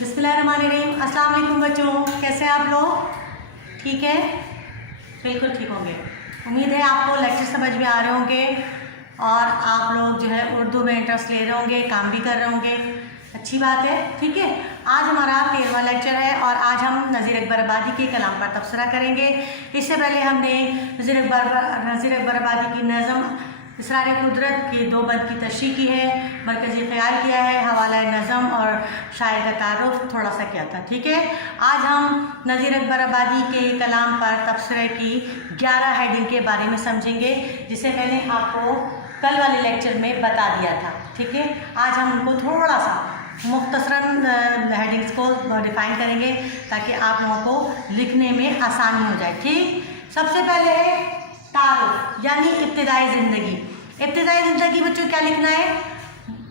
बिस्मिल्लाहिर्रहमानिर्रहीम। अस्सलाम वालेकुम बच्चों, कैसे हैं आप लोग? ठीक है, बिल्कुल ठीक होंगे। उम्मीद है आपको लेक्चर समझ में आ रहे होंगे और आप लोग जो है उर्दू में इंटरेस्ट ले रहे होंगे, काम भी कर रहे होंगे। अच्छी बात है, ठीक है। आज हमारा 13वां लेक्चर है और आज हम नज़ीर अकबर आबादी के कलाम पर तबसरा करेंगे। इससे पहले हमने नज़ीर अकबर आबादी की नज़म इसरार कुदरत के 2 बंद की तशरीह की है, मरकज़ी ख्याल किया है, हवाला नज़म और शायर का तारुफ थोड़ा सा किया था, ठीक है। आज हम नज़ीर अकबर आबादी के कलाम पर तबसरे की 11 हेडिंग के बारे में समझेंगे, जिसे मैंने आपको कल वाले लेक्चर में बता दिया था, ठीक है। आज हम उनको थोड़ा सा मुख्तसरन हेडिंग्स को डिफ़ाइन करेंगे ताकि आप लोगों को लिखने में आसानी हो जाए, ठीक। सबसे पहले है तारुफ यानी इब्तिदाई ज़िंदगी। इब्तिदाई ज़िंदगी बच्चों क्या लिखना है?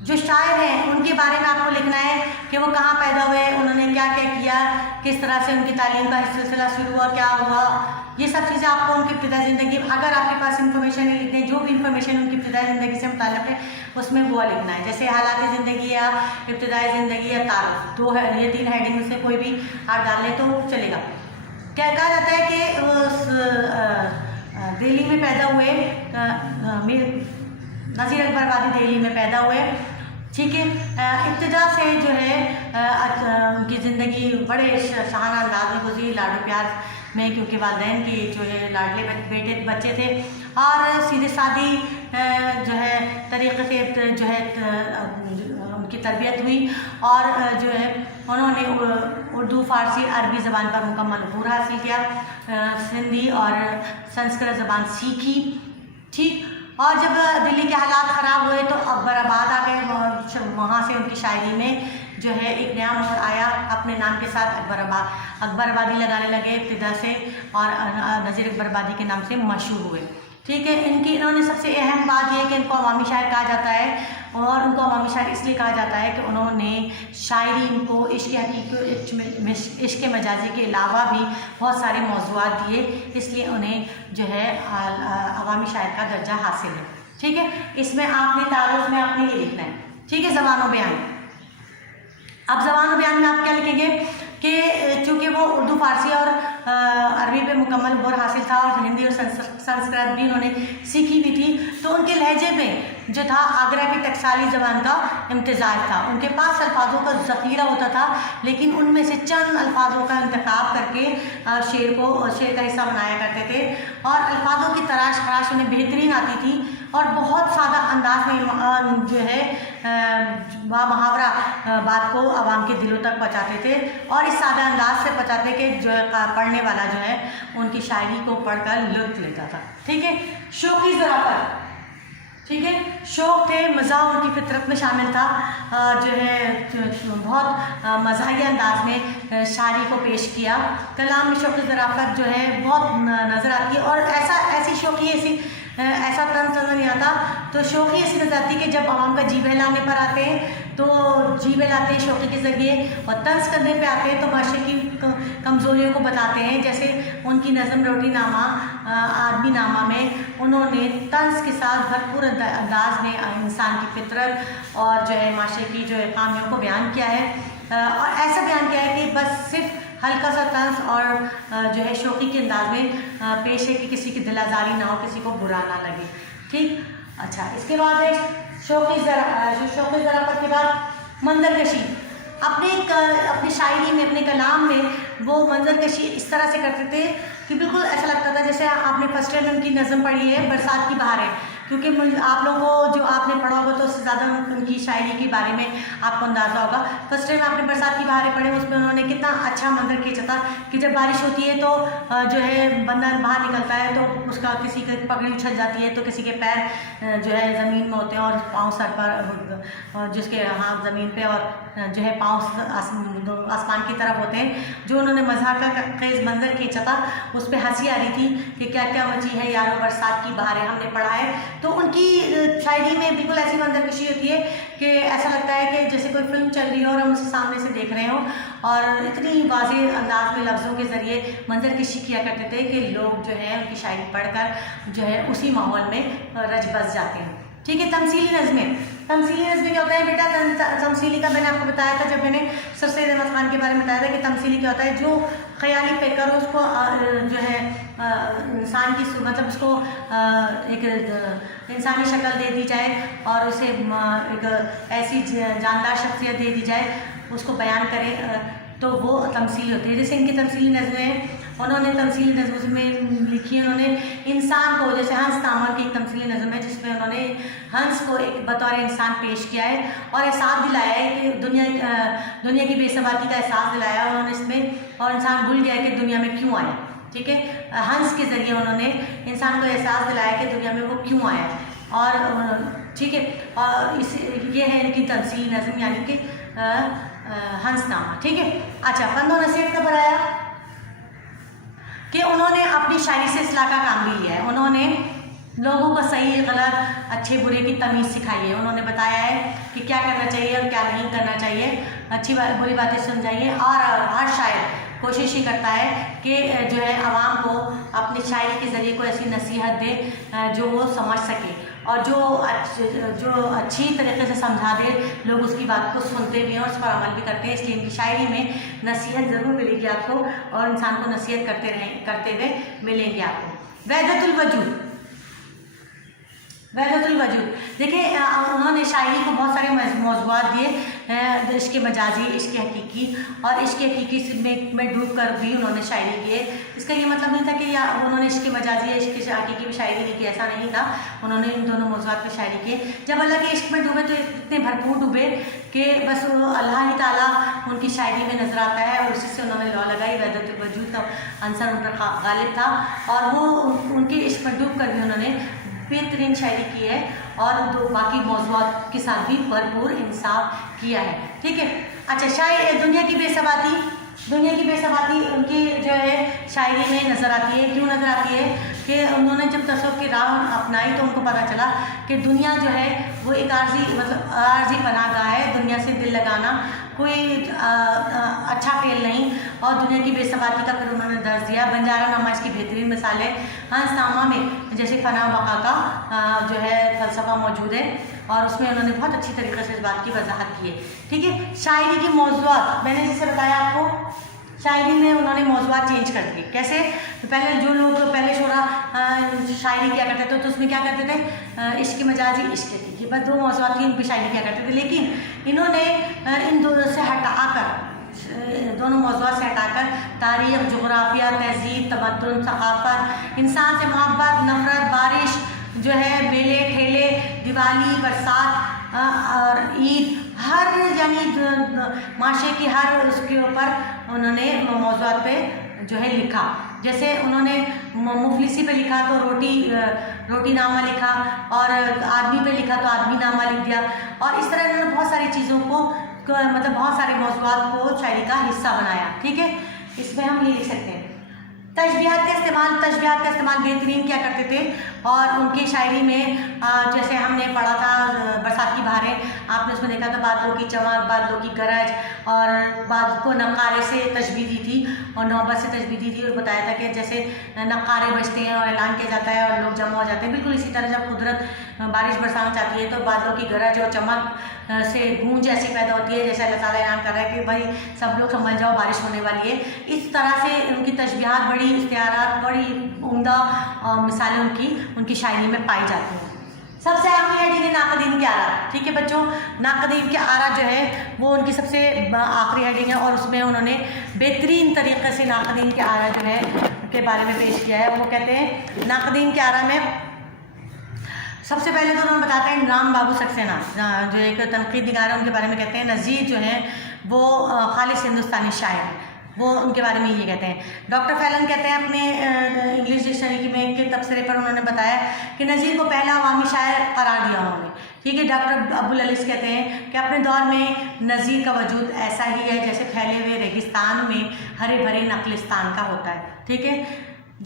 जो शायर हैं उनके बारे में आपको लिखना है कि वो कहाँ पैदा हुए, उन्होंने क्या क्या किया, किस तरह से उनकी तालीम का सिलसिला शुरू हुआ, क्या हुआ, ये सब चीज़ें आपको उनकी इब्तिदाई ज़िंदगी, अगर आपके पास इन्फॉर्मेशन है लिखने, जो भी इन्फॉर्मेशन उनकी इब्तिदाई ज़िंदगी से मुताल्लिक़ है उसमें वो लिखना है। जैसे हालात ज़िंदगी या इब्तिदाई ज़िंदगी या तारुफ, 2 है, ये 3 हेडिंग में से कोई भी आप डाल लें तो चलेगा। क्या कहा जाता है कि दिल्ली में पैदा हुए, नज़ीर अकबर आबादी दिल्ली में पैदा हुए, ठीक है। इब्तिदा से जो है उनकी ज़िंदगी बड़े शाहाना अंदाज में गुजरी, लाडो प्यार में, क्योंकि वालिदैन के जो है लाडले बच्चे थे और सीधे सादी जो है तरीक़े से जो है उनकी तरबियत हुई और जो है उन्होंने उर्दू, फ़ारसी, अरबी ज़बान पर मुकम्मल अबूर हासिल किया, सिंधी और संस्कृत ज़बान सीखी, ठीक। और जब दिल्ली के हालात ख़राब हुए तो अकबराबाद आ गए, वहाँ से उनकी शायरी में जो है एक नया मोड़ आया, अपने नाम के साथ अकबराबादी लगाने लगे इब्तिदा से और नज़ीर अकबर आबादी के नाम से मशहूर हुए, ठीक है। इन्होंने सबसे अहम बात यह है कि इनको अवामी शायर कहा जाता है और उनको अवामी शायर इसलिए कहा जाता है कि उन्होंने शायरी को इश्क़ हकीकी, इश्क़ मजाजी के अलावा भी बहुत सारे मौज़ूआत दिए, इसलिए उन्हें जो है अवामी शायर का दर्जा हासिल है, ठीक है। इसमें आपने तारुफ में आपने ये लिखना है, ठीक है। ज़बान व बयान, अब ज़बान व बयान में आप क्या लिखेंगे कि चूँकि वो उर्दू, फ़ारसी और अरबी पे मुकम्मल अबूर हासिल था और हिंदी और संस्कृत भी उन्होंने सीखी भी थी, तो उनके लहजे में जो था आगरा की टकसाली ज़बान का इम्तिज़ाज था। उनके पास अल्फाजों का ज़ख़ीरा होता था, लेकिन उनमें से चंद अल्फाजों का इंतखाब करके शेर का हिस्सा बनाया करते थे और अल्फाजों की तराश खराश उन्हें बेहतरीन आती थी और बहुत सादा अंदाज में जो है मुहावरा बात को आवाम के दिलों तक पहुँचाते थे और इस सादा अंदाज से पहुँचाते कि जो पढ़ने वाला जो है उनकी शायरी को पढ़कर लुत्फ़ लेता था, ठीक है। शौक़ी ज़राफ़त, ठीक है। शौक़ थे, मज़ा उनकी फितरत में शामिल था, जो है बहुत मज़ाहिया अंदाज में शायरी को पेश किया। कलाम में शौक़ी ज़राफ़त जो है बहुत नज़र आती है और ऐसी शौक़ी ऐसा तंज़ नज़र नहीं आता, तो शौक़ी ऐसी नज़र आती है कि जब आवाम का जी बहलाने पर आते हैं तो जी बहलाते हैं शौक़ी के ज़रिए और तंज़ करने पे आते हैं तो माशरे की कमज़ोरियों को बताते हैं। जैसे उनकी नज़म रोटी नामा, आदमी नामा में उन्होंने तंज़ के साथ भरपूर अंदाज में इंसान की फितरत और जो है माशरे की जो है खामियों को बयान किया है और ऐसा बयान किया है कि बस सिर्फ हल्का सा तंज़ और जो है शौक़ी के अंदाज में पेश है कि किसी की दिल आज़ारी ना हो, किसी को बुरा ना लगे, ठीक। अच्छा, इसके बाद है शौक़ी ज़राफ़त के बाद मंज़रकशी। अपनी शायरी में, अपने कलाम में वो मंज़रकशी इस तरह से करते थे कि बिल्कुल ऐसा लगता था जैसे आपने फर्स्ट ईयर में उनकी नज़म पढ़ी है बरसात की बहारें, क्योंकि आप लोगों को जो आपने पढ़ा होगा तो उससे ज़्यादा उनकी शायरी के बारे में आपको अंदाज़ा होगा। फर्स्ट टाइम आपने बरसात की बहारें पढ़े, उसमें उन्होंने कितना अच्छा मंजर खींचा था कि जब बारिश होती है तो जो है बंदा बाहर निकलता है तो उसका किसी की पगड़ी उछल जाती है तो किसी के पैर जो है ज़मीन में होते हैं और पाँव सर पर, जिसके हाथ ज़मीन पे और जो है पाँव आसमान की तरफ होते हैं। जो उन्होंने मज़ाक का खेज़ मंजर खींचा था उस पर हंसी आ रही थी कि क्या क्या मची है यारो बरसात की बहारें, हमने पढ़ा है। तो उनकी शायरी में बिल्कुल ऐसी मंजरकशी होती है कि ऐसा लगता है कि जैसे कोई फिल्म चल रही हो और हम उसे सामने से देख रहे हों और इतनी वाज़ेह अंदाज में लफ्ज़ों के ज़रिए मंजरकशी किया करते थे कि लोग जो है उनकी शायरी पढ़कर जो है उसी माहौल में रच बस जाते हैं। ठीक है। तमसीली नज़में क्या होता है बेटा? तमसीली का मैंने आपको बताया था जब मैंने सर सैयद अहमद عنوان کے بارے میں بتایا تھا کہ تمثیلی کیا ہوتا ہے، جو خیالی پیکر اس کو جو ہے انسان کی مطلب اس کو ایک انسانی شکل دے دی جائے اور اسے ایک ایسی جاندار شخصیت دے دی جائے، اس کو بیان کرے، تو وہ تمثیلی ہوتی ہے۔ جیسے ان کی تمثیلی نظمیں انہوں نے تمثیلی نظم میں لکھی ہے، انہوں نے انسان کو، جیسے ہنس تامر کی ایک تمثیلی نظم ہے جس میں انہوں نے ہنس کو ایک بطور انسان پیش کیا ہے اور احساس دلایا ہے کہ دنیا کی بے ثباتی کا احساس دلایا انہوں نے اس میں، اور انسان بھول گیا کہ دنیا میں کیوں آیا، ٹھیک ہے۔ ہنس کے ذریعے انہوں نے انسان کو احساس دلایا کہ دنیا میں وہ کیوں آیا، اور ٹھیک ہے، اور یہ ہے ان کی تمثیلی نظم یعنی کہ ہنس نامہ، ٹھیک ہے۔ اچھا، فن و نصیحت کا بتایا کہ انہوں نے اپنی شاعری سے اصلاح کا کام بھی لیا ہے، انہوں نے لوگوں کو صحیح غلط اچھے برے کی تمیز سکھائی ہے، انہوں نے بتایا ہے کہ کیا کرنا چاہیے اور کیا نہیں کرنا چاہیے، اچھی بری باتیں سمجھائیے، اور ہر شاعر کوشش ہی کرتا ہے کہ جو ہے عوام کو اپنی شاعری کے ذریعے کوئی ایسی نصیحت دے جو وہ سمجھ سکے، اور جو اچھی طریقے سے سمجھا دے، لوگ اس کی بات کو سنتے بھی ہیں اور اس پر عمل بھی کرتے ہیں۔ اس لیے ان کی شاعری میں نصیحت ضرور ملے گی آپ کو، اور انسان کو نصیحت کرتے ہوئے ملیں گے آپ کو۔ وحدت الوجود، وحدت الوجود دیکھیں، انہوں نے شاعری کو بہت سارے موضوعات دیے، عشق مجازی، عشق حقیقی، اور عشق حقیقی میں ڈوب کر بھی انہوں نے شاعری کی ہے۔ اس کا یہ مطلب نہیں تھا کہ انہوں نے عشق مجازی یا عشق حقیقی میں شاعری نہیں کی، ایسا نہیں تھا، انہوں نے ان دونوں موضوعات پہ شاعری کی۔ جب اللہ کے عشق میں ڈوبے تو اتنے بھرپور ڈوبے کہ بس اللہ ہی تعالیٰ ان کی شاعری میں نظر آتا ہے، اور اسی سے انہوں نے لو لگائی، وحدت الوجود کا عنصر ان پر غالب تھا، اور وہ ان کے عشق میں ڈوب کر بھی انہوں نے بہترین شاعری کی ہے، اور باقی موضوعات کے ساتھ بھی بھرپور انصاف کیا ہے، ٹھیک ہے۔ اچھا، دنیا کی بے ثباتی ان کی جو ہے شاعری میں نظر آتی ہے۔ کیوں نظر آتی ہے کہ انہوں نے جب تصوف کی راہ اپنائی تو ان کو پتہ چلا کہ دنیا جو ہے وہ ایک عارضی پناہ گاہ ہے، دنیا سے دل لگانا کوئی اچھا فعل نہیں، اور دنیا کی بے ثباتی کا پھر انہوں نے درس دیا۔ بنجارہ نامہ اس کی بہترین مثال ہے۔ ہنس نامہ میں جیسے فنا بقا کا جو ہے فلسفہ موجود ہے، اور اس میں انہوں نے بہت اچھی طریقے سے اس بات کی وضاحت کی ہے، ٹھیک ہے۔ شاعری کی موضوعات میں نے جیسے بتایا آپ کو، شاعری میں انہوں نے موضوعات چینج کر دیے۔ کیسے؟ پہلے جو لوگ پہلے شعرا شاعری کیا کرتے تھے تو اس میں کیا کرتے تھے، عشق مجازی، عشق حقیقی، بس دو موضوعات کی ان پہ شاعری کیا کرتے تھے، لیکن انہوں نے ان دونوں سے ہٹا کر، دونوں موضوعات سے ہٹا کر تاریخ، جغرافیہ، تہذیب، تمدن، ثقافت، انسان سے محبت، نفرت، بارش جو ہے، میلے ٹھیلے، دیوالی، برسات اور عید، ہر یعنی معاشرے کی ہر اس کے اوپر انہوں نے موضوعات پہ جو ہے لکھا۔ جیسے انہوں نے مفلسی پہ لکھا تو روٹی نامہ لکھا، اور آدمی پہ لکھا تو آدمی نامہ لکھ دیا، اور اس طرح انہوں نے بہت ساری چیزوں کو مطلب بہت سارے موضوعات کو شاعری کا حصہ بنایا، ٹھیک ہے۔ اس میں ہم یہ لکھ سکتے ہیں تشبیہات کا استعمال بہترین کیا کرتے تھے، اور ان کی شاعری میں جیسے ہم نے پڑھا تھا برسات کی بہاریں، آپ نے اس میں دیکھا تھا بادلوں کی چمک، بادلوں کی گرج، اور بعد کو نقارے سے تشبیہ دی تھی اور نوبت سے تشبیہ دی تھی، اور بتایا تھا کہ جیسے نقارے بجتے ہیں اور اعلان کیا جاتا ہے اور لوگ جمع ہو جاتے ہیں، بالکل اسی طرح جب قدرت بارش برسانا چاہتی ہے تو بادلوں کی گرج اور چمک سے گونج ایسی پیدا ہوتی ہے جیسے اللہ تعالیٰ اعلان کر رہا ہے کہ بھائی سب لوگ سمجھ جاؤ بارش ہونے والی ہے۔ اس طرح سے ان کی تشبیہات، بڑی اختیارات، بڑی عمدہ مثالیں ان کی شاعری میں پائی جاتی ہیں۔ سب سے آخری ہیڈنگ ہے ناقدین کے آرا، ٹھیک ہے بچوں، ناقدین کے آرا جو ہے وہ ان کی سب سے آخری ہیڈنگ ہے، اور اس میں انہوں نے بہترین طریقے سے ناقدین کے آرا جو ہے کے بارے میں پیش کیا ہے۔ وہ کہتے ہیں ناقدین کے آرا میں سب سے پہلے تو انہوں نے بتاتے ہیں رام بابو سکسینہ جو ایک تنقید نگار ہے، ان کے بارے میں کہتے ہیں نظیر جو ہیں وہ خالص ہندوستانی شاعر ہیں، وہ ان کے بارے میں یہ کہتے ہیں۔ ڈاکٹر فیلن کہتے ہیں اپنے انگلش ڈکشنری میں کے تبصرے پر انہوں نے بتایا کہ نظیر کو پہلا عوامی شاعر قرار دیا انہوں نے، ٹھیک ہے۔ ڈاکٹر ابوالعلیث کہتے ہیں کہ اپنے دور میں نظیر کا وجود ایسا ہی ہے جیسے پھیلے ہوئے ریگستان میں ہرے بھرے نخلستان کا ہوتا ہے، ٹھیک ہے۔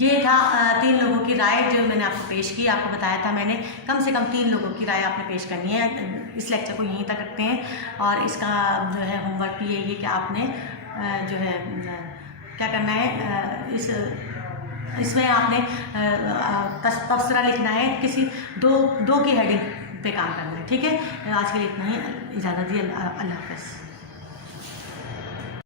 یہ تھا 3 لوگوں کی رائے جو میں نے آپ کو پیش کی، آپ کو بتایا تھا میں نے کم سے کم 3 لوگوں کی رائے آپ نے پیش کرنی ہے۔ اس لیکچر کو یہیں تک رکھتے ہیں، اور اس کا جو ہے ہوم ورک بھی یہی ہے کہ آپ نے جو ہے کیا کرنا ہے، اس میں آپ نے تبصرہ لکھنا ہے، کسی دو کی ہیڈنگ پہ کام کرنا ہے، ٹھیک ہے۔ آج کے لیے اتنا ہی، اجازت دی، اللہ حافظ۔